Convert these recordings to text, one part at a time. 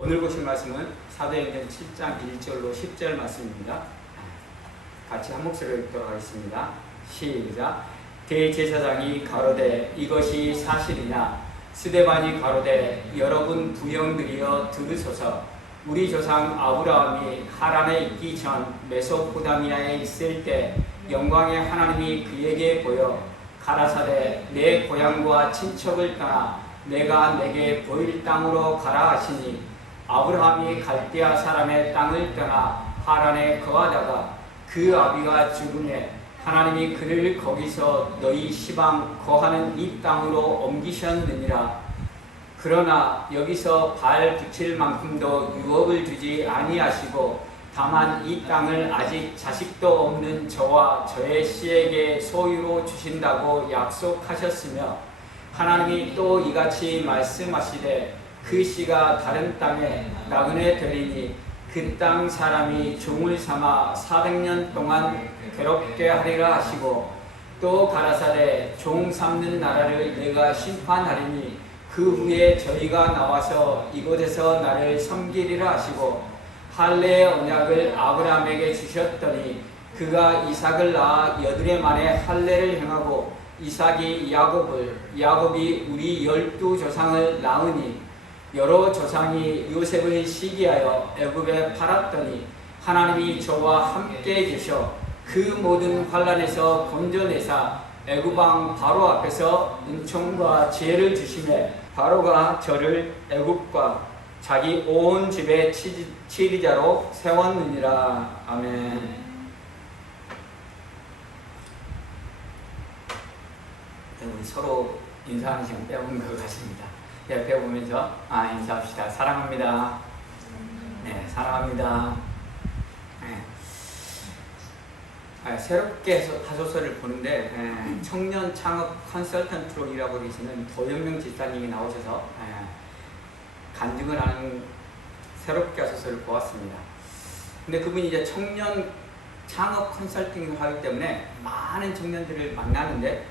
오늘 보실 말씀은 사도행전 7장 1절로 10절 말씀입니다. 같이 한 목소리로 읽도록 하겠습니다. 시작. 대제사장이 가로되 이것이 사실이냐? 스데반이 가로되 여러분 부형들이여 들으소서. 우리 조상 아브라함이 하란에 있기 전 메소포타미아에 있을 때 영광의 하나님이 그에게 보여 가라사대 내 고향과 친척을 떠나 내가 내게 보일 땅으로 가라 하시니 아브라함이 갈대아 사람의 땅을 떠나 하란에 거하다가 그 아비가 죽음에 하나님이 그를 거기서 너희 시방 거하는 이 땅으로 옮기셨느니라. 그러나 여기서 발 붙일 만큼도 유업을 주지 아니하시고 다만 이 땅을 아직 자식도 없는 저와 저의 씨에게 소유로 주신다고 약속하셨으며 하나님이 또 이같이 말씀하시되 그 씨가 다른 땅에 나그네 되리니 그 땅 사람이 종을 삼아 400년 동안 괴롭게 하리라 하시고 또 가라사대 종 삼는 나라를 내가 심판하리니 그 후에 저희가 나와서 이곳에서 나를 섬기리라 하시고 할례의 언약을 아브라함에게 주셨더니 그가 이삭을 낳아 8해 만에 할례를 행하고 이삭이 야곱이 우리 12조상을 낳으니 여러 조상이 요셉을 시기하여 애굽에 팔았더니 하나님이 저와 함께 계셔 그 모든 환난에서 건져내사 애굽 왕 바로 앞에서 은총과 지혜를 주시매 바로가 저를 애굽과 자기 온 집의 치리자로 세웠느니라. 아멘. 우리 서로 인사하는 시간 빼온 것 같습니다. 옆에 보면서 인사합시다. 사랑합니다. 네, 사랑합니다. 네. 새롭게 하소서를 보는데 청년 창업 컨설턴트로 일하고 계시는 도영명 집사님이 나오셔서 간증을 하는 새롭게 하소서를 보았습니다. 근데 그분이 이제 청년 창업 컨설팅을 하기 때문에 많은 청년들을 만나는데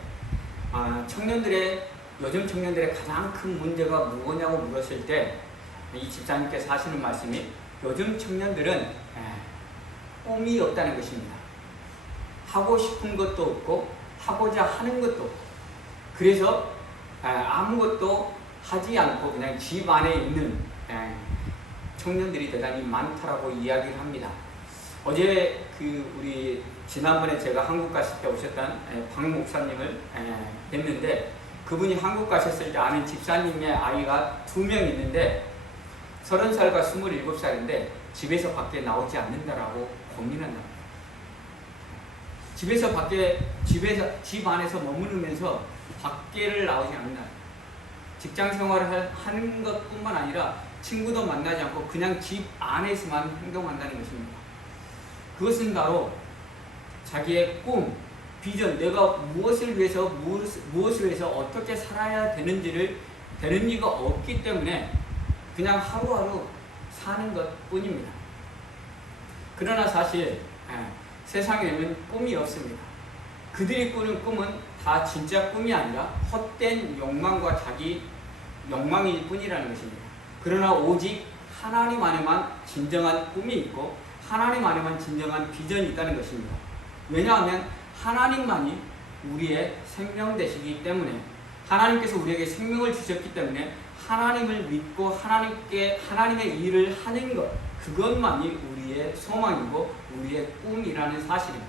요즘 청년들의 가장 큰 문제가 무엇냐고 물었을 때 이 집사님께서 하시는 말씀이 요즘 청년들은 꿈이 없다는 것입니다. 하고 싶은 것도 없고 하고자 하는 것도 없고 그래서 아무것도 하지 않고 그냥 집 안에 있는 청년들이 대단히 많다라고 이야기를 합니다. 어제 우리 지난번에 제가 한국 갔을 때 오셨던 박 목사님을 뵀는데 그분이 한국 가셨을 때 아는 집사님의 아이가 2명 있는데 30살과 27살인데 집에서 밖에 나오지 않는다라고 고민한다. 집 안에서 머무르면서 밖에를 나오지 않는다. 직장 생활을 하는 것뿐만 아니라 친구도 만나지 않고 그냥 집 안에서만 행동한다는 것입니다. 그것은 바로 자기의 꿈, 비전, 내가 무엇을 위해서 어떻게 살아야 되는지가 없기 때문에 그냥 하루하루 사는 것 뿐입니다. 그러나 사실 세상에는 꿈이 없습니다. 그들이 꾸는 꿈은 다 진짜 꿈이 아니라 헛된 욕망과 자기 욕망일 뿐이라는 것입니다. 그러나 오직 하나님 안에만 진정한 꿈이 있고 하나님 안에만 진정한 비전이 있다는 것입니다. 왜냐하면 하나님만이 우리의 생명 되시기 때문에 하나님께서 우리에게 생명을 주셨기 때문에 하나님을 믿고 하나님의 일을 하는 것 그것만이 우리의 소망이고 우리의 꿈이라는 사실입니다.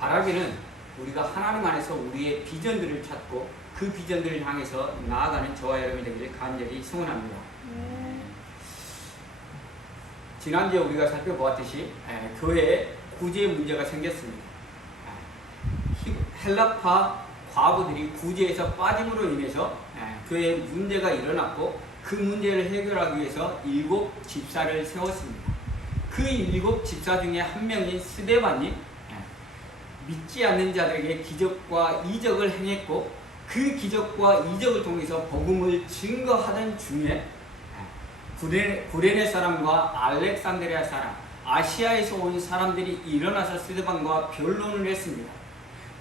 바라기는 우리가 하나님 안에서 우리의 비전들을 찾고 그 비전들을 향해서 나아가는 저와 여러분이 되기를 간절히 소원합니다. 지난주에 우리가 살펴보았듯이 교회에 구제 문제가 생겼습니다. 헬라파 과부들이 구제에서 빠짐으로 인해서 교회에 문제가 일어났고 그 문제를 해결하기 위해서 7 집사를 세웠습니다. 그 7 집사 중에 한 명인 스데반이 믿지 않는 자들에게 기적과 이적을 행했고 그 기적과 이적을 통해서 복음을 증거하던 중에 구레네 사람과 알렉산드리아 사람, 아시아에서 온 사람들이 일어나서 스데반과 변론을 했습니다.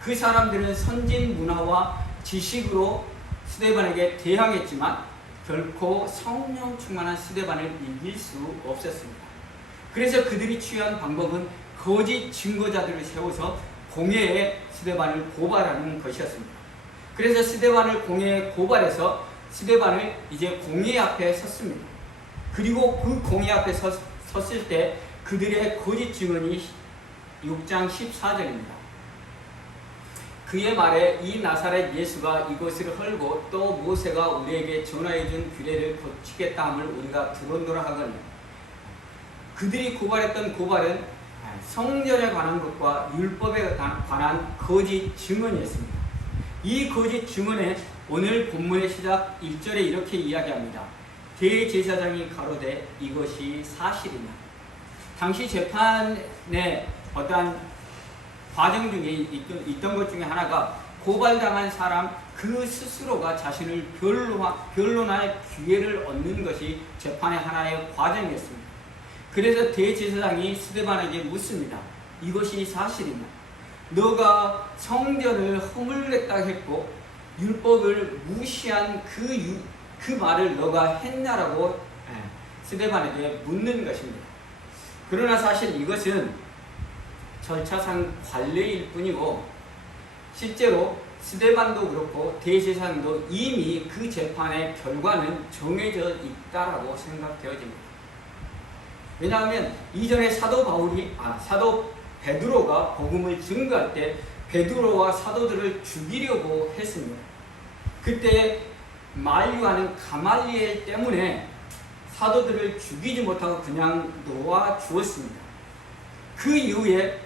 그 사람들은 선진 문화와 지식으로 스데반에게 대항했지만 결코 성령 충만한 스데반을 이길 수 없었습니다. 그래서 그들이 취한 방법은 거짓 증거자들을 세워서 공회에 스데반을 고발하는 것이었습니다. 그래서 스데반을 공회에 고발해서 스데반을 이제 공회 앞에 섰습니다. 그리고 그 공회 앞에 섰을 때 그들의 거짓 증언이 6장 14절입니다. 그의 말에 이 나사렛 예수가 이것을 헐고 또 모세가 우리에게 전하여 준 규례를 고치겠다 함을 우리가 들었노라 하거늘. 그들이 고발했던 고발은 성전에 관한 것과 율법에 관한 거짓 증언이었습니다. 이 거짓 증언에 오늘 본문의 시작 1절에 이렇게 이야기합니다. 대제사장이 가로되 이것이 사실이냐. 당시 재판의 어떠한 과정 중에 있던 것 중에 하나가 고발당한 사람 그 스스로가 자신을 변론할 기회를 얻는 것이 재판의 하나의 과정이었습니다. 그래서 대제사장이 스데반에게 묻습니다. 이것이 사실이냐? 너가 성전을 허물겠다 했고 율법을 무시한 그 말을 너가 했냐라고 스데반에게 묻는 것입니다. 그러나 사실 이것은 절차상 관례일 뿐이고 실제로 스데반도 그렇고 대제사장도 이미 그 재판의 결과는 정해져 있다라고 생각되어집니다. 왜냐하면 이전에 사도 베드로가 복음을 증거할 때 베드로와 사도들을 죽이려고 했습니다. 그때 만류하는 가말리엘 때문에 사도들을 죽이지 못하고 그냥 놓아 주었습니다. 그 이후에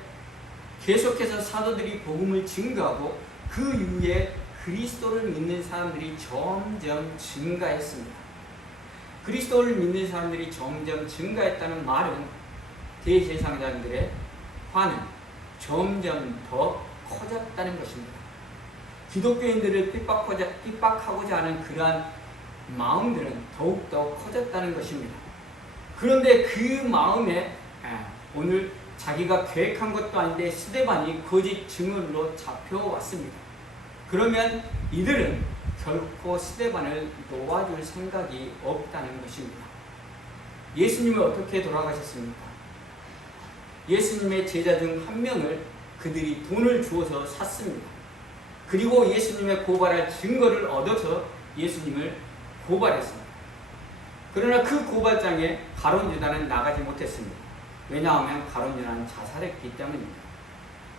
계속해서 사도들이 복음을 증거하고 그 이후에 그리스도를 믿는 사람들이 점점 증가했습니다. 그리스도를 믿는 사람들이 점점 증가했다는 말은 대제사장들의 화는 점점 더 커졌다는 것입니다. 기독교인들을 핍박하고자 하는 그러한 마음들은 더욱더 커졌다는 것입니다. 그런데 그 마음에 오늘 자기가 계획한 것도 아닌데 스데반이 거짓 증언으로 잡혀왔습니다. 그러면 이들은 결코 스데반을 놓아줄 생각이 없다는 것입니다. 예수님은 어떻게 돌아가셨습니까? 예수님의 제자 중 한 명을 그들이 돈을 주어서 샀습니다. 그리고 예수님의 고발할 증거를 얻어서 예수님을 고발했습니다. 그러나 그 고발장에 가룟 유다는 나가지 못했습니다. 왜냐하면 가룟 유다는 자살했기 때문입니다.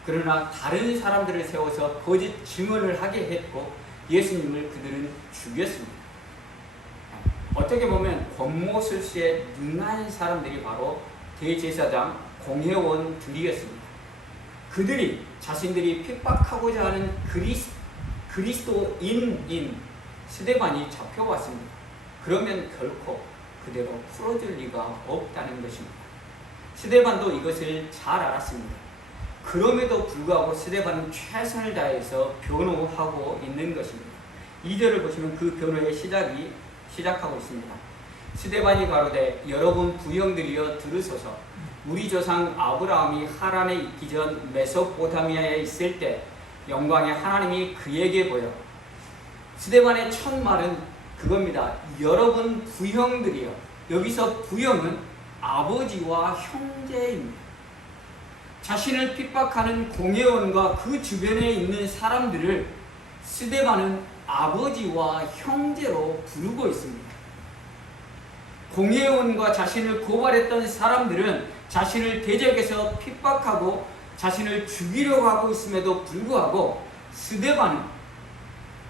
그러나 다른 사람들을 세워서 거짓 증언을 하게 했고 예수님을 그들은 죽였습니다. 어떻게 보면 권모술수에 능한 사람들이 바로 대제사장 공회원들이었습니다. 그들이 자신들이 핍박하고자 하는 그리스도인인 스데반이 잡혀왔습니다. 그러면 결코 그대로 풀어줄 리가 없다는 것입니다. 스데반도 이것을 잘 알았습니다. 그럼에도 불구하고 스데반은 최선을 다해서 변호하고 있는 것입니다. 2절을 보시면 그 변호의 시작하고 있습니다. 스데반이 가로되 여러분 부형들이여 들으소서. 우리 조상 아브라함이 하란에 있기 전 메소포타미아에 있을 때 영광의 하나님이 그에게 보여. 스데반의 첫 말은 그겁니다. 여러분 부형들이여. 여기서 부형은 아버지와 형제입니다. 자신을 핍박하는 공회원과 그 주변에 있는 사람들을 스데반은 아버지와 형제로 부르고 있습니다. 공회원과 자신을 고발했던 사람들은 자신을 대적해서 핍박하고 자신을 죽이려고 하고 있음에도 불구하고 스데반은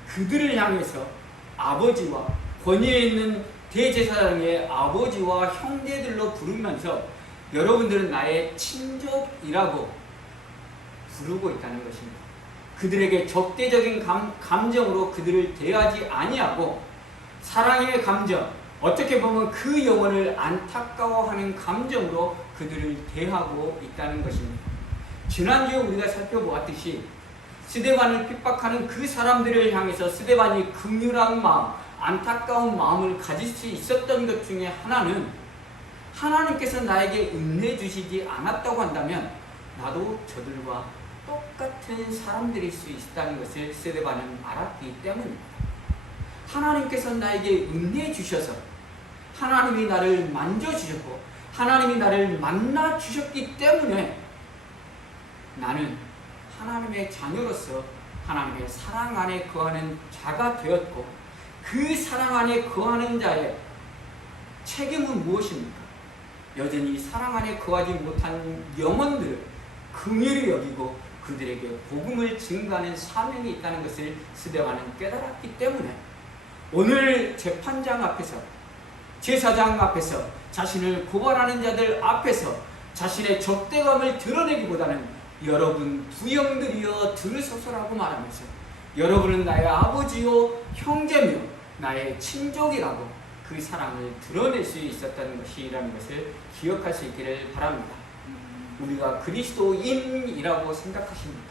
그들을 향해서 아버지와 권위에 있는 대제사장의 아버지와 형제들로 부르면서 여러분들은 나의 친족이라고 부르고 있다는 것입니다. 그들에게 적대적인 감정으로 그들을 대하지 아니하고 사랑의 감정, 어떻게 보면 그 영혼을 안타까워하는 감정으로 그들을 대하고 있다는 것입니다. 지난주에 우리가 살펴보았듯이 스데반을 핍박하는 그 사람들을 향해서 스데반이 긍휼한 마음, 안타까운 마음을 가질 수 있었던 것 중에 하나는 하나님께서 나에게 은혜 주시지 않았다고 한다면 나도 저들과 똑같은 사람들일 수 있다는 것을 스데반은 알았기 때문입니다. 하나님께서 나에게 은혜 주셔서 하나님이 나를 만져주셨고 하나님이 나를 만나주셨기 때문에 나는 하나님의 자녀로서 하나님의 사랑 안에 거하는 자가 되었고, 그 사랑 안에 거하는 자의 책임은 무엇입니까? 여전히 사랑 안에 거하지 못한 영혼들을 긍휼히 여기고 그들에게 복음을 증거하는 사명이 있다는 것을 스데반은 깨달았기 때문에 오늘 재판장 앞에서, 제사장 앞에서, 자신을 고발하는 자들 앞에서 자신의 적대감을 드러내기보다는 여러분 두 영들이여 들으소서라고 말하면서 여러분은 나의 아버지요 형제며 나의 친족이라고 그 사랑을 드러낼 수 있었다는 것이라는 것을 기억할 수 있기를 바랍니다. 우리가 그리스도인이라고 생각하십니까?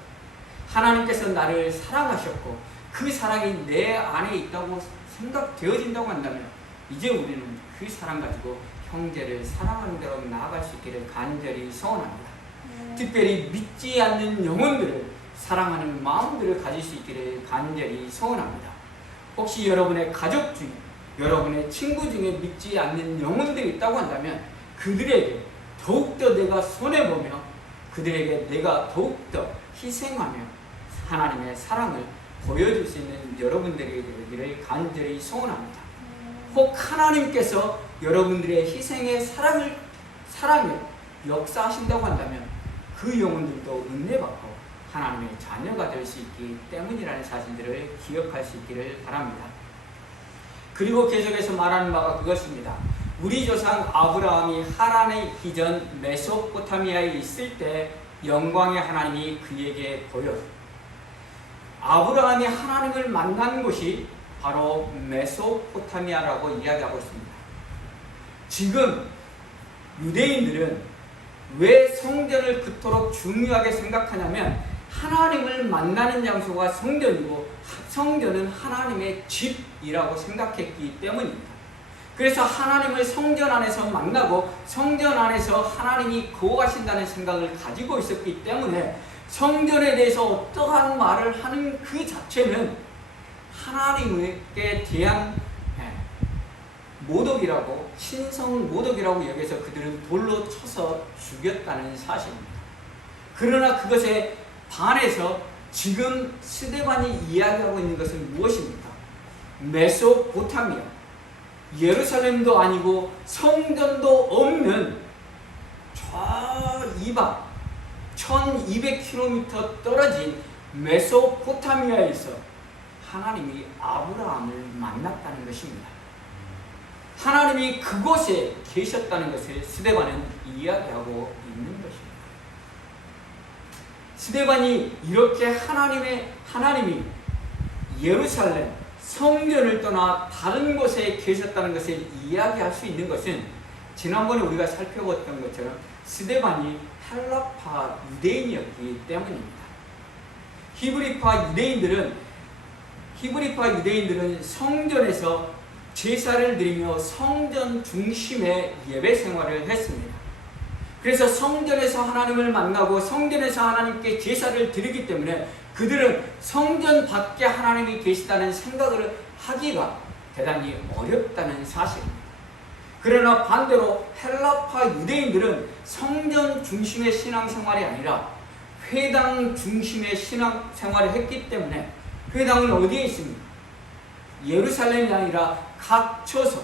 하나님께서 나를 사랑하셨고 그 사랑이 내 안에 있다고 생각되어진다고 한다면 이제 우리는 그 사랑 가지고 형제를 사랑하는 대로 나아갈 수 있기를 간절히 소원합니다. 특별히 믿지 않는 영혼들을 사랑하는 마음들을 가질 수 있기를 간절히 소원합니다. 혹시 여러분의 가족 중에, 여러분의 친구 중에 믿지 않는 영혼들이 있다고 한다면 그들에게 더욱더 내가 손해보며 그들에게 내가 더욱더 희생하며 하나님의 사랑을 보여줄 수 있는 여러분들에게 되기를 간절히 소원합니다. 혹 하나님께서 여러분들의 희생의 사랑에 역사하신다고 한다면 그 영혼들도 은혜받고 하나님의 자녀가 될 수 있기 때문이라는 사실들을 기억할 수 있기를 바랍니다. 그리고 계속해서 말하는 바가 그것입니다. 우리 조상 아브라함이 하란의 이전 메소포타미아에 있을 때 영광의 하나님이 그에게 보여 아브라함이 하나님을 만난 곳이 바로 메소포타미아라고 이야기하고 있습니다. 지금 유대인들은 왜 성전을 그토록 중요하게 생각하냐면 하나님을 만나는 장소가 성전이고 성전은 하나님의 집이라고 생각했기 때문입니다. 그래서 하나님을 성전 안에서 만나고 성전 안에서 하나님이 거하신다는 생각을 가지고 있었기 때문에 성전에 대해서 어떠한 말을 하는 그 자체는 하나님께 대한 모독이라고, 신성 모독이라고 여기서 그들은 돌로 쳐서 죽였다는 사실입니다. 그러나 그것에 반해서 지금 스데반이 이야기하고 있는 것은 무엇입니까? 메소포타미아, 예루살렘도 아니고 성전도 없는 저 이방 1200km 떨어진 메소포타미아에서 하나님이 아브라함을 만났다는 것입니다. 하나님이 그곳에 계셨다는 것을 스데반은 이야기하고 있는 것입니다. 스데반이 이렇게 하나님이 예루살렘 성전을 떠나 다른 곳에 계셨다는 것을 이야기할 수 있는 것은 지난번에 우리가 살펴봤던 것처럼 스데반이 헬라파 유대인이었기 때문입니다. 히브리파 유대인들은 성전에서 제사를 드리며 성전 중심의 예배 생활을 했습니다. 그래서 성전에서 하나님을 만나고 성전에서 하나님께 제사를 드리기 때문에 그들은 성전 밖에 하나님이 계시다는 생각을 하기가 대단히 어렵다는 사실입니다. 그러나 반대로 헬라파 유대인들은 성전 중심의 신앙생활이 아니라 회당 중심의 신앙생활을 했기 때문에 회당은 어디에 있습니까? 예루살렘이 아니라 각 처소,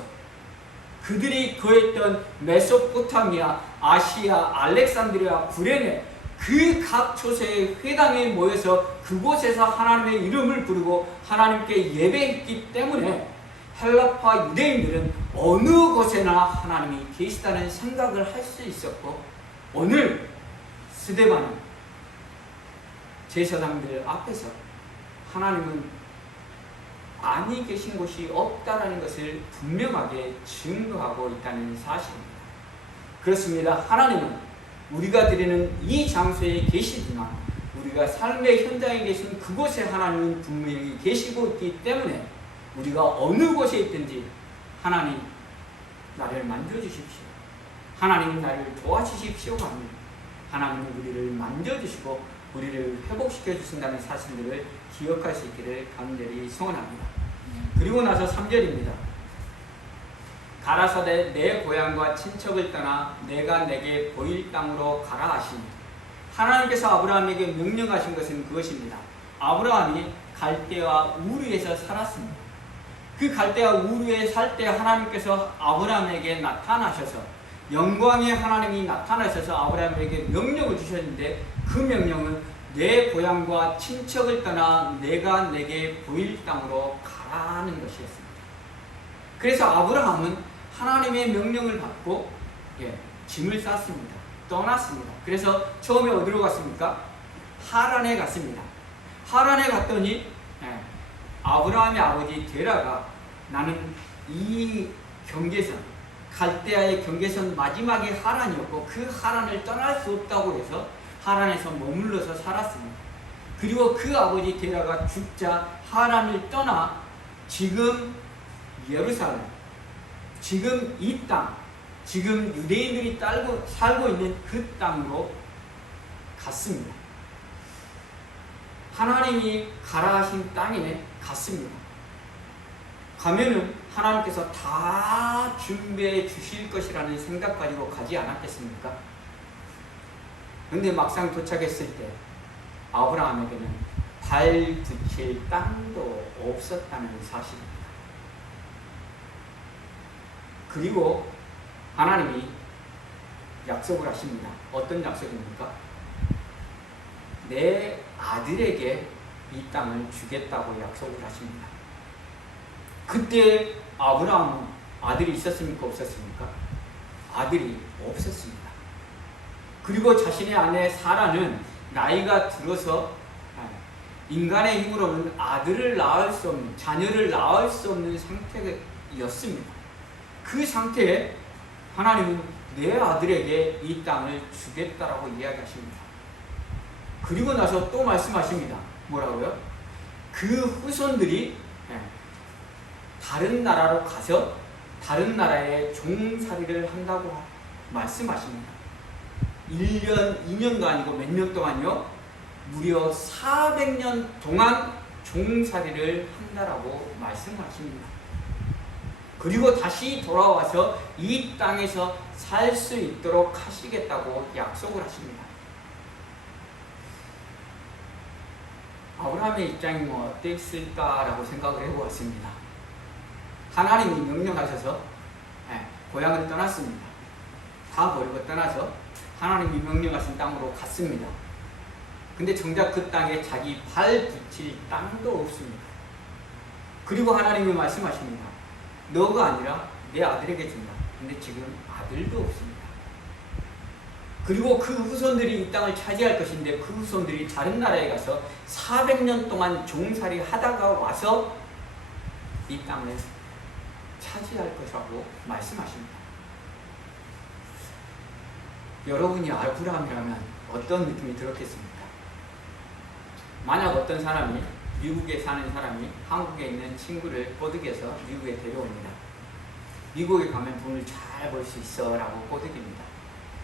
그들이 거했던 메소포타미아, 아시아, 알렉산드리아, 구레네 그 각 처소의 회당에 모여서 그곳에서 하나님의 이름을 부르고 하나님께 예배했기 때문에 헬라파 유대인들은 어느 곳에나 하나님이 계시다는 생각을 할 수 있었고, 오늘 스데반은 제사장들 앞에서 하나님은 아니 계신 곳이 없다라는 것을 분명하게 증거하고 있다는 사실입니다. 그렇습니다. 하나님은 우리가 드리는 이 장소에 계시지만 우리가 삶의 현장에 계신 그곳에 하나님은 분명히 계시고 있기 때문에 우리가 어느 곳에 있든지 하나님 나를 만져주십시오, 하나님 나를 도와주십시오가 아니라 하나님은 우리를 만져주시고 우리를 회복시켜 주신다는 사실들을 기억할 수 있기를 간절히 소원합니다. 그리고 나서 3절입니다. 가라사대 내 고향과 친척을 떠나 내가 내게 보일 땅으로 가라 하시니, 하나님께서 아브라함에게 명령하신 것은 그것입니다. 아브라함이 갈대아 우르에서 살았습니다. 그 갈대아 우르에 살 때 하나님께서 아브라함에게 나타나셔서, 영광의 하나님이 나타나셔서 아브라함에게 명령을 주셨는데, 그 명령은 내 고향과 친척을 떠나 내가 내게 보일 땅으로 가라는 것이었습니다. 그래서 아브라함은 하나님의 명령을 받고 짐을 쌌습니다. 떠났습니다. 그래서 처음에 어디로 갔습니까? 하란에 갔습니다. 하란에 갔더니 아브라함의 아버지 데라가 나는 이 경계선, 갈대아의 경계선 마지막에 하란이었고 그 하란을 떠날 수 없다고 해서 하란에서 머물러서 살았습니다. 그리고 그 아버지 데라가 죽자 하란을 떠나 지금 예루살렘, 지금 이 땅, 지금 유대인들이 살고 있는 그 땅으로 갔습니다. 하나님이 가라 하신 땅에 갔습니다. 가면은 하나님께서 다 준비해 주실 것이라는 생각 가지고 가지 않았겠습니까? 근데 막상 도착했을 때 아브라함에게는 발 붙일 땅도 없었다는 사실입니다. 그리고 하나님이 약속을 하십니다. 어떤 약속입니까? 내 아들에게 이 땅을 주겠다고 약속을 하십니다. 그때 아브라함은 아들이 있었습니까? 없었습니까? 아들이 없었습니다. 그리고 자신의 아내 사라는 나이가 들어서 인간의 힘으로는 아들을 낳을 수 없는, 자녀를 낳을 수 없는 상태였습니다. 그 상태에 하나님은 내 아들에게 이 땅을 주겠다라고 이야기하십니다. 그리고 나서 또 말씀하십니다. 뭐라고요? 그 후손들이 다른 나라로 가서 다른 나라의 종살이를 한다고 말씀하십니다. 1년, 2년도 아니고 몇 년 동안요? 무려 400년 동안 종살이를 한다라고 말씀하십니다. 그리고 다시 돌아와서 이 땅에서 살 수 있도록 하시겠다고 약속을 하십니다. 아브라함의 입장이 어땠을까라고 생각을 해보았습니다. 하나님이 명령하셔서 고향을 떠났습니다. 다 버리고 떠나서 하나님이 명령하신 땅으로 갔습니다. 근데 정작 그 땅에 자기 발 붙일 땅도 없습니다. 그리고 하나님이 말씀하십니다. 너가 아니라 내 아들에게 준다. 근데 지금 아들도 없습니다. 그리고 그 후손들이 이 땅을 차지할 것인데 그 후손들이 다른 나라에 가서 400년 동안 종살이 하다가 와서 이 땅을 차지할 것이라고 말씀하십니다. 여러분이 아브라함이라면 어떤 느낌이 들었겠습니까? 만약 어떤 사람이, 미국에 사는 사람이 한국에 있는 친구를 꼬드겨서 미국에 데려옵니다. 미국에 가면 돈을 잘 벌 수 있어 라고 꼬드깁니다.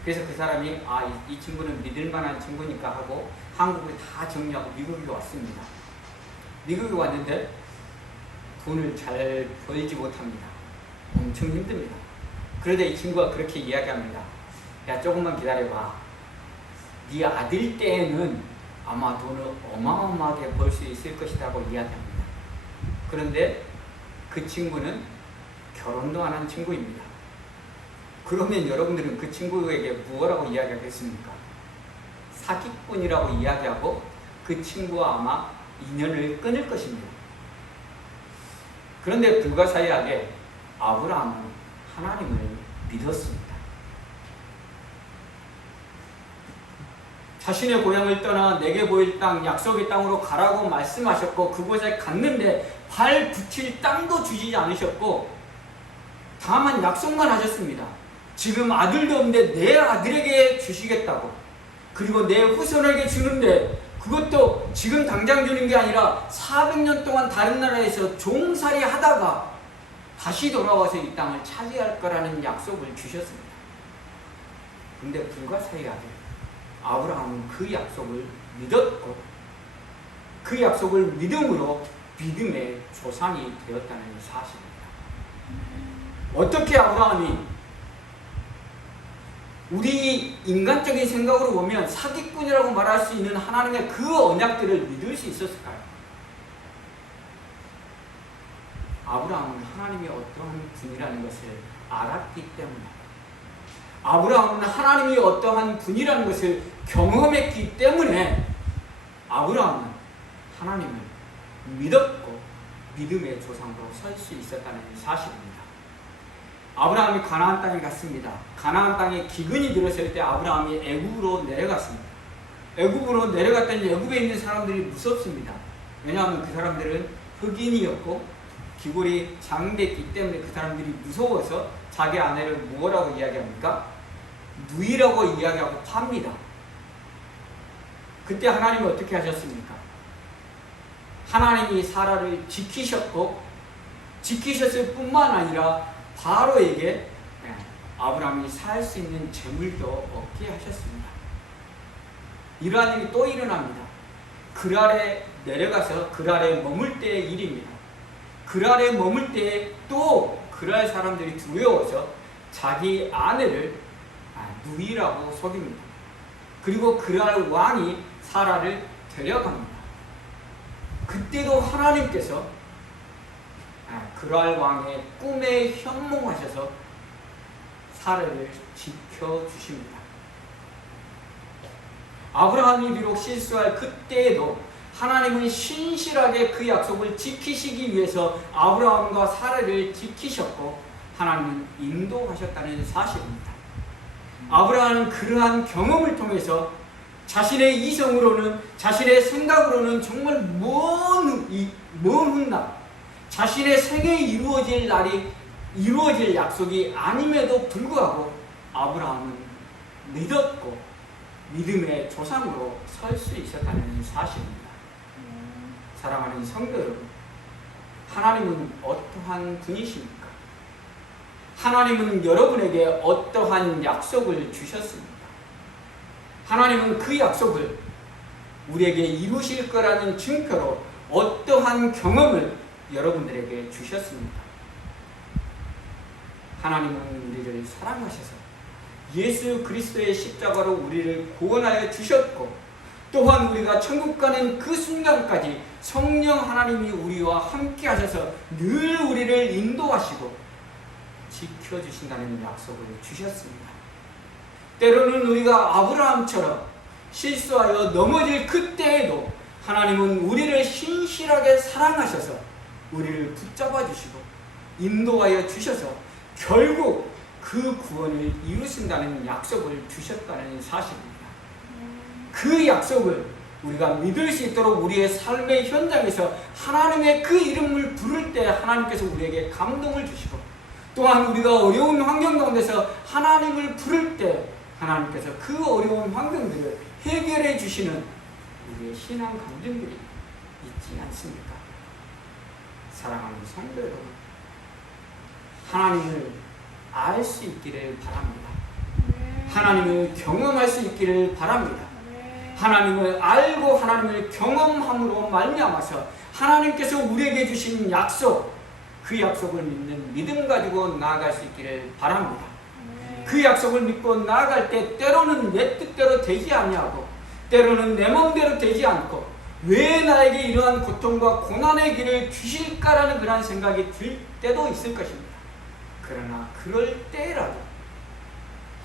그래서 그 사람이 이 친구는 믿을만한 친구니까 하고 한국을 다 정리하고 미국에 왔습니다. 미국에 왔는데 돈을 잘 벌지 못합니다. 엄청 힘듭니다. 그런데 이 친구가 그렇게 이야기합니다. 야, 조금만 기다려봐. 네 아들 때에는 아마 돈을 어마어마하게 벌 수 있을 것이라고 이야기합니다. 그런데 그 친구는 결혼도 안 한 친구입니다. 그러면 여러분들은 그 친구에게 무엇라고 이야기하겠습니까? 사기꾼이라고 이야기하고 그 친구와 아마 인연을 끊을 것입니다. 그런데 불가사의하게 아브라함은 하나님을 믿었습니다. 자신의 고향을 떠나 내게 보일 땅, 약속의 땅으로 가라고 말씀하셨고 그곳에 갔는데 발 붙일 땅도 주지 않으셨고 다만 약속만 하셨습니다. 지금 아들도 없는데 내 아들에게 주시겠다고, 그리고 내 후손에게 주는데 그것도 지금 당장 주는 게 아니라 400년 동안 다른 나라에서 종살이 하다가 다시 돌아와서 이 땅을 차지할 거라는 약속을 주셨습니다. 그런데 불가사의하게 아브라함은 그 약속을 믿었고 그 약속을 믿음으로 믿음의 조상이 되었다는 사실입니다. 어떻게 아브라함이 우리 인간적인 생각으로 보면 사기꾼이라고 말할 수 있는 하나님의 그 언약들을 믿을 수 있었을까요? 아브라함은 하나님이 어떠한 분이라는 것을 알았기 때문에, 아브라함은 하나님이 어떠한 분이라는 것을 경험했기 때문에 아브라함은 하나님을 믿었고 믿음의 조상으로 설 수 있었다는 사실입니다. 아브라함이 가나안 땅에 갔습니다. 가나안 땅에 기근이 들었을 때 아브라함이 애굽으로 내려갔습니다. 애굽으로 내려갔더니 애굽에 있는 사람들이 무섭습니다. 왜냐하면 그 사람들은 흑인이었고 귀골이 장됐기 때문에 그 사람들이 무서워서 자기 아내를 뭐라고 이야기합니까? 누이라고 이야기하고 팝니다. 그때 하나님은 어떻게 하셨습니까? 하나님이 사라를 지키셨고 지키셨을 뿐만 아니라 바로에게 아브라함이 살 수 있는 재물도 얻게 하셨습니다. 이러한 일이 또 일어납니다. 그랄에 내려가서 그랄에 머물 때의 일입니다. 그랄에 머물 때에 또 그랄 사람들이 두려워서 자기 아내를 누이라고 속입니다. 그리고 그랄 왕이 사라를 데려갑니다. 그때도 하나님께서 그랄 왕의 꿈에 현몽하셔서 사라를 지켜주십니다. 아브라함이 비록 실수할 그때에도 하나님은 신실하게 그 약속을 지키시기 위해서 아브라함과 사라를 지키셨고 하나님은 인도하셨다는 사실입니다. 아브라함은 그러한 경험을 통해서 자신의 이성으로는, 자신의 생각으로는 정말 먼 훗날 자신의 생에 이루어질 날이 이루어질 약속이 아님에도 불구하고 아브라함은 믿었고 믿음의 조상으로 설 수 있었다는 사실입니다. 사랑하는 성도 여러분, 하나님은 어떠한 분이십니까? 하나님은 여러분에게 어떠한 약속을 주셨습니까? 하나님은 그 약속을 우리에게 이루실 거라는 증표로 어떠한 경험을 여러분들에게 주셨습니까? 하나님은 우리를 사랑하셔서 예수 그리스도의 십자가로 우리를 구원하여 주셨고 또한 우리가 천국 가는 그 순간까지 성령 하나님이 우리와 함께 하셔서 늘 우리를 인도하시고 지켜주신다는 약속을 주셨습니다. 때로는 우리가 아브라함처럼 실수하여 넘어질 그때에도 하나님은 우리를 신실하게 사랑하셔서 우리를 붙잡아 주시고 인도하여 주셔서 결국 그 구원을 이루신다는 약속을 주셨다는 사실입니다. 그 약속을 우리가 믿을 수 있도록 우리의 삶의 현장에서 하나님의 그 이름을 부를 때 하나님께서 우리에게 감동을 주시고 또한 우리가 어려운 환경 가운데서 하나님을 부를 때 하나님께서 그 어려운 환경들을 해결해 주시는 우리의 신앙 감정들이 있지 않습니까? 사랑하는 성도 여러분, 하나님을 알 수 있기를 바랍니다. 하나님을 경험할 수 있기를 바랍니다. 하나님을 알고 하나님을 경험함으로 말미암아서 하나님께서 우리에게 주신 약속, 그 약속을 믿는 믿음 가지고 나아갈 수 있기를 바랍니다. 그 약속을 믿고 나아갈 때 때로는 내 뜻대로 되지 아니하고 때로는 내 마음대로 되지 않고 왜 나에게 이러한 고통과 고난의 길을 주실까라는 그런 생각이 들 때도 있을 것입니다. 그러나 그럴 때라도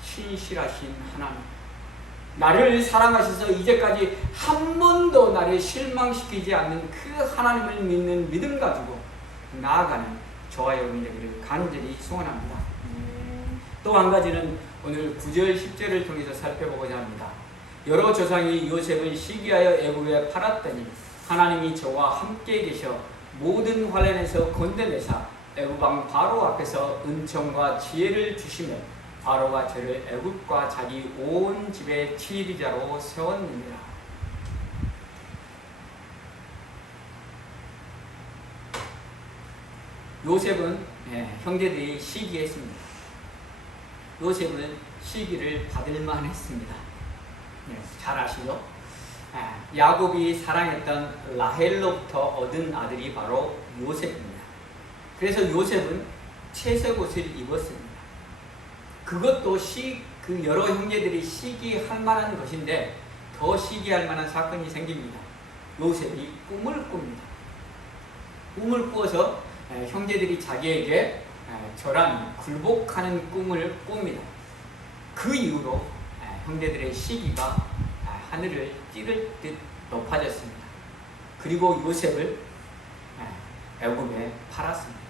신실하신 하나님, 나를 사랑하셔서 이제까지 한 번도 나를 실망시키지 않는 그 하나님을 믿는 믿음 가지고 나아가는 저와 여러분이 되기를 간절히 소원합니다. 또 한 가지는 오늘 9절 10절을 통해서 살펴보고자 합니다. 여러 조상이 요셉을 시기하여 애굽에 팔았더니 하나님이 저와 함께 계셔 모든 환난에서 건져내사 애굽 왕 바로 앞에서 은총과 지혜를 주시며 바로가 저를 애굽과 자기 온 집의 치리자로 세웠느니라. 요셉은 형제들이 시기했습니다. 요셉은 시기를 받을 만했습니다. 잘 아시죠? 야곱이 사랑했던 라헬로부터 얻은 아들이 바로 요셉입니다. 그래서 요셉은 채색 옷을 입었습니다. 그것도 그 여러 형제들이 시기할 만한 것인데 더 시기할 만한 사건이 생깁니다. 요셉이 꿈을 꿉니다. 꿈을 꾸어서 형제들이 자기에게 절하는 굴복하는 꿈을 꿉니다. 그 이후로 형제들의 시기가 하늘을 찌를 듯 높아졌습니다. 그리고 요셉을 애굽에 팔았습니다.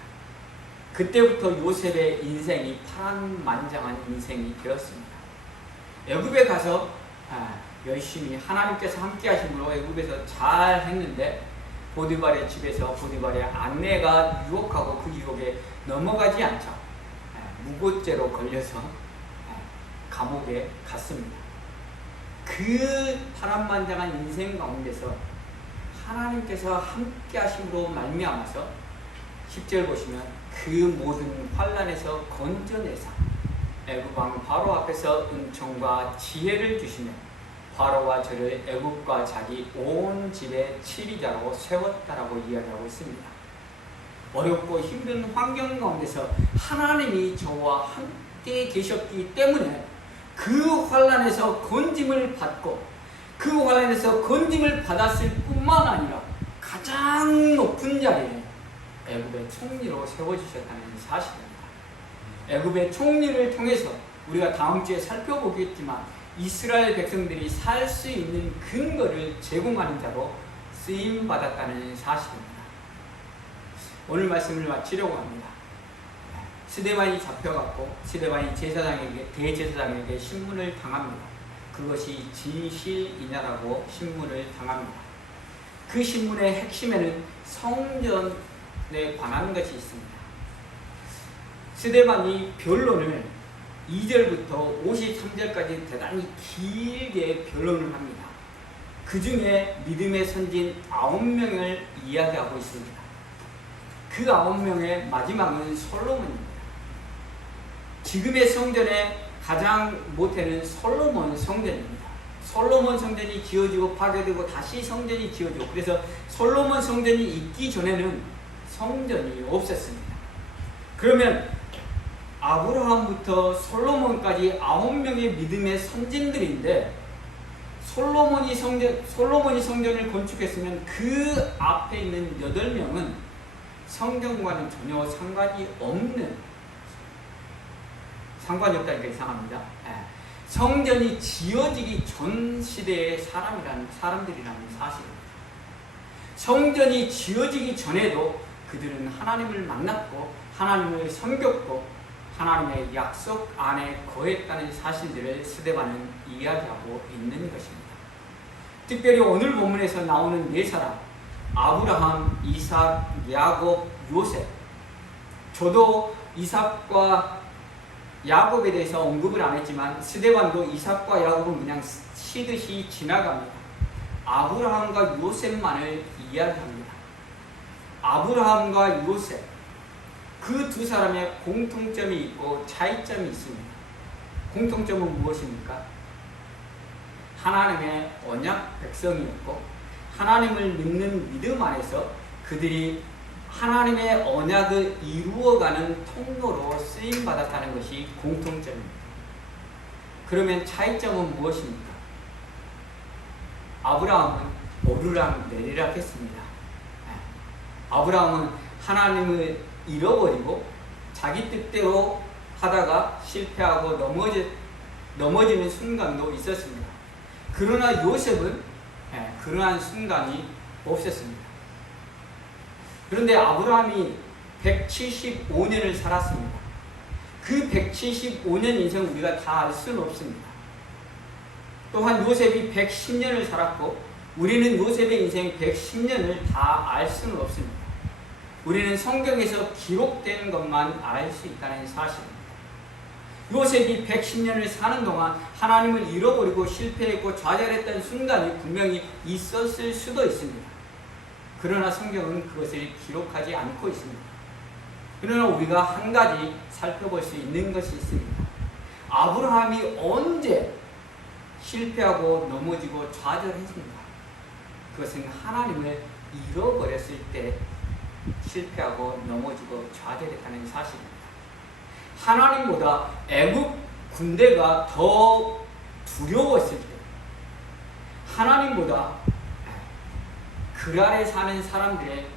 그때부터 요셉의 인생이 파란만장한 인생이 되었습니다. 애굽에 가서 열심히 하나님께서 함께 하심으로 애굽에서 잘 했는데 보디발의 집에서 보디발의 아내가 유혹하고 그 유혹에 넘어가지 않자 무고죄로 걸려서 감옥에 갔습니다. 그 파란만장한 인생 가운데서 하나님께서 함께 하심으로 말미암아서 10절 보시면 그 모든 환난에서 건져내사 애굽 왕 바로 앞에서 은총과 지혜를 주시며 바로와 저를 애굽과 자기 온 집의 치리자로 세웠다라고 이야기하고 있습니다. 어렵고 힘든 환경 가운데서 하나님이 저와 함께 계셨기 때문에 그 환난에서 건짐을 받고 그 환난에서 건짐을 받았을 뿐만 아니라 가장 높은 자리에 애굽의 총리로 세워주셨다는 사실입니다. 애굽의 총리를 통해서 우리가 다음 주에 살펴보겠지만 이스라엘 백성들이 살 수 있는 근거를 제공하는 자로 쓰임받았다는 사실입니다. 오늘 말씀을 마치려고 합니다. 스데반이 잡혀갔고 스데반이 대제사장에게 신문을 당합니다. 그것이 진실이냐라고 신문을 당합니다. 그 신문의 핵심에는 성전에 관한 것이 있습니다. 스데반이 변론을 2절부터 53절까지 대단히 길게 변론을 합니다. 그 중에 믿음의 선진 9명을 이야기하고 있습니다. 그 9명의 마지막은 솔로몬입니다. 지금의 성전의 가장 모태는 솔로몬 성전입니다. 솔로몬 성전이 지어지고 파괴되고 다시 성전이 지어지고 그래서 솔로몬 성전이 있기 전에는 성전이 없었습니다. 그러면 아브라함부터 솔로몬까지 9명의 믿음의 선진들인데 솔로몬이 성전을 건축했으면 그 앞에 있는 8명은 성전과는 전혀 상관이 없다니까 이상합니다. 성전이 지어지기 전 시대의 사람들이라는 사실입니다. 성전이 지어지기 전에도 그들은 하나님을 만났고 하나님을 섬겼고 하나님의 약속 안에 거했다는 사실들을 스데반은 이야기하고 있는 것입니다. 특별히 오늘 본문에서 나오는 4사람 아브라함, 이삭, 야곱, 요셉. 저도 이삭과 야곱에 대해서 언급을 안 했지만 스데반도 이삭과 야곱은 그냥 치듯이 지나갑니다. 아브라함과 요셉만을 이야기합니다. 아브라함과 요셉 그 두 사람의 공통점이 있고 차이점이 있습니다. 공통점은 무엇입니까? 하나님의 언약 백성이었고 하나님을 믿는 믿음 안에서 그들이 하나님의 언약을 이루어가는 통로로 쓰임받았다는 것이 공통점입니다. 그러면 차이점은 무엇입니까? 아브라함은 오르락 내리락 했습니다. 아브라함은 하나님을 잃어버리고 자기 뜻대로 하다가 실패하고 넘어지는 순간도 있었습니다. 그러나 요셉은 그러한 순간이 없었습니다. 그런데 아브라함이 175년을 살았습니다. 그 175년 인생 우리가 다 알 수는 없습니다. 또한 요셉이 110년을 살았고 우리는 요셉의 인생 110년을 다 알 수는 없습니다. 우리는 성경에서 기록된 것만 알 수 있다는 사실입니다. 요셉이 110년을 사는 동안 하나님을 잃어버리고 실패했고 좌절했던 순간이 분명히 있었을 수도 있습니다. 그러나 성경은 그것을 기록하지 않고 있습니다. 그러나 우리가 한 가지 살펴볼 수 있는 것이 있습니다. 아브라함이 언제 실패하고 넘어지고 좌절했습니다. 그것은 하나님을 잃어버렸을 때 실패하고 넘어지고 좌절했다는 사실입니다. 하나님보다 애국 군대가 더 두려웠을 때, 하나님보다 그랄에 사는 사람들의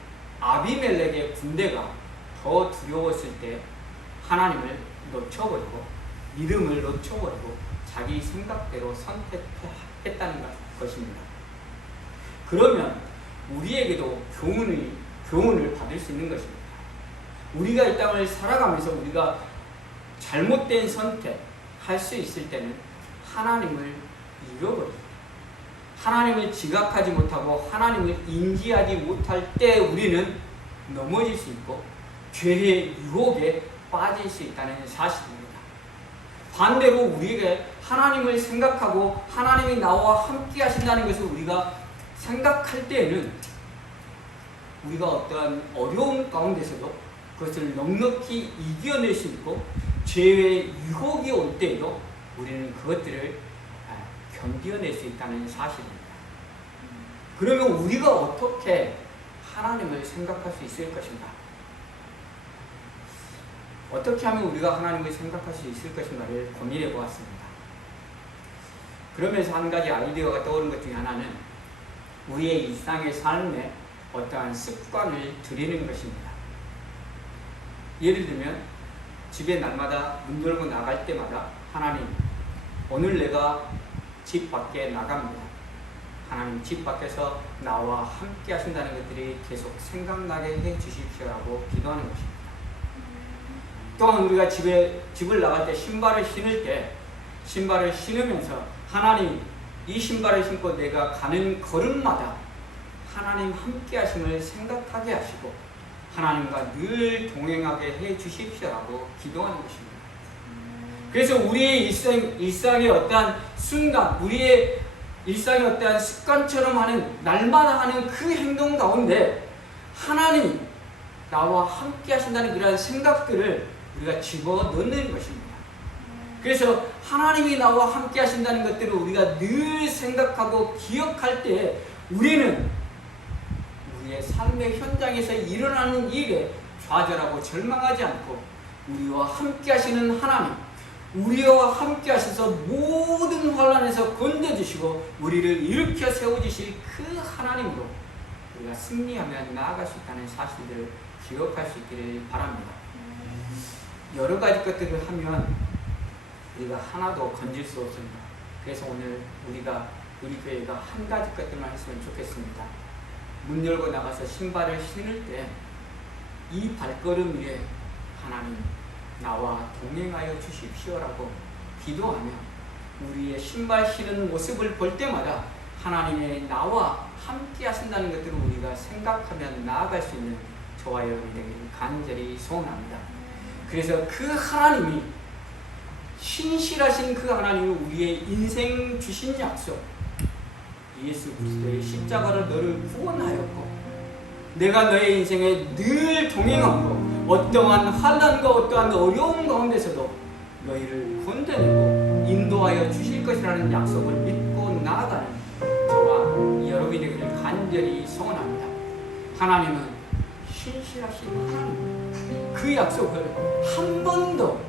아비멜렉의 군대가 더 두려웠을 때 하나님을 놓쳐버리고 믿음을 놓쳐버리고 자기 생각대로 선택했다는 것입니다. 그러면 우리에게도 교훈을 받을 수 있는 것입니다. 우리가 이 땅을 살아가면서 우리가 잘못된 선택할 수 있을 때는 하나님을 잃어버립니다. 하나님을 지각하지 못하고 하나님을 인지하지 못할 때 우리는 넘어질 수 있고 죄의 유혹에 빠질 수 있다는 사실입니다. 반대로 우리에게 하나님을 생각하고 하나님이 나와 함께 하신다는 것을 우리가 생각할 때에는 우리가 어떠한 어려움 가운데서도 그것을 넉넉히 이겨낼 수 있고 죄의 유혹이 올 때에도 우리는 그것들을 견뎌낼 수 있다는 사실입니다. 그러면 우리가 어떻게 하나님을 생각할 수 있을 것인가? 어떻게 하면 우리가 하나님을 생각할 수 있을 것인가를 고민해 보았습니다. 그러면서 한 가지 아이디어가 떠오른 것 중에 하나는 우리의 일상의 삶에 어떠한 습관을 들이는 것입니다. 예를 들면 집에 날마다 문 열고 나갈 때마다 하나님, 오늘 내가 집 밖에 나갑니다. 하나님, 집 밖에서 나와 함께 하신다는 것들이 계속 생각나게 해 주십시오라고 기도하는 것입니다. 또한 우리가 집을 나갈 때 신발을 신을 때 신발을 신으면서 하나님, 이 신발을 신고 내가 가는 걸음마다 하나님 함께 하심을 생각하게 하시고 하나님과 늘 동행하게 해 주십시오라고 기도하는 것입니다. 그래서 우리의 일상의 어떠한 순간, 우리의 일상의 어떠한 습관처럼 하는, 날마다 하는 그 행동 가운데 하나님 나와 함께 하신다는 그러한 생각들을 우리가 집어넣는 것입니다. 그래서 하나님이 나와 함께 하신다는 것들을 우리가 늘 생각하고 기억할 때 우리는 우리의 삶의 현장에서 일어나는 일에 좌절하고 절망하지 않고 우리와 함께 하시는 하나님, 우리와 함께 하셔서 모든 환난에서 건져주시고 우리를 일으켜 세워주실 그 하나님으로 우리가 승리하며 나아갈 수 있다는 사실을 기억할 수 있기를 바랍니다. 여러 가지 것들을 하면 우리가 하나도 건질 수 없습니다. 그래서 오늘 우리 교회가 한 가지 것들만 했으면 좋겠습니다. 문 열고 나가서 신발을 신을 때 이 발걸음 위에 하나님 나와 동행하여 주십시오라고 기도하며 우리의 신발 신은 모습을 볼 때마다 하나님의 나와 함께 하신다는 것들을 우리가 생각하며 나아갈 수 있는 저와 여러분이 되기를 간절히 소원합니다. 그래서 그 하나님이 신실하신 그 하나님이 우리의 인생 주신 약속, 예수 그리스도의 십자가로 너를 구원하였고 내가 너의 인생에 늘 동행하고 어떠한 환난과 어떠한 어려움 가운데서도 너희를 건져내고 인도하여 주실 것이라는 약속을 믿고 나아가는 저와 여러분이 되기를 간절히 소원합니다. 하나님은 신실하신 하나님, 그 약속을 한 번도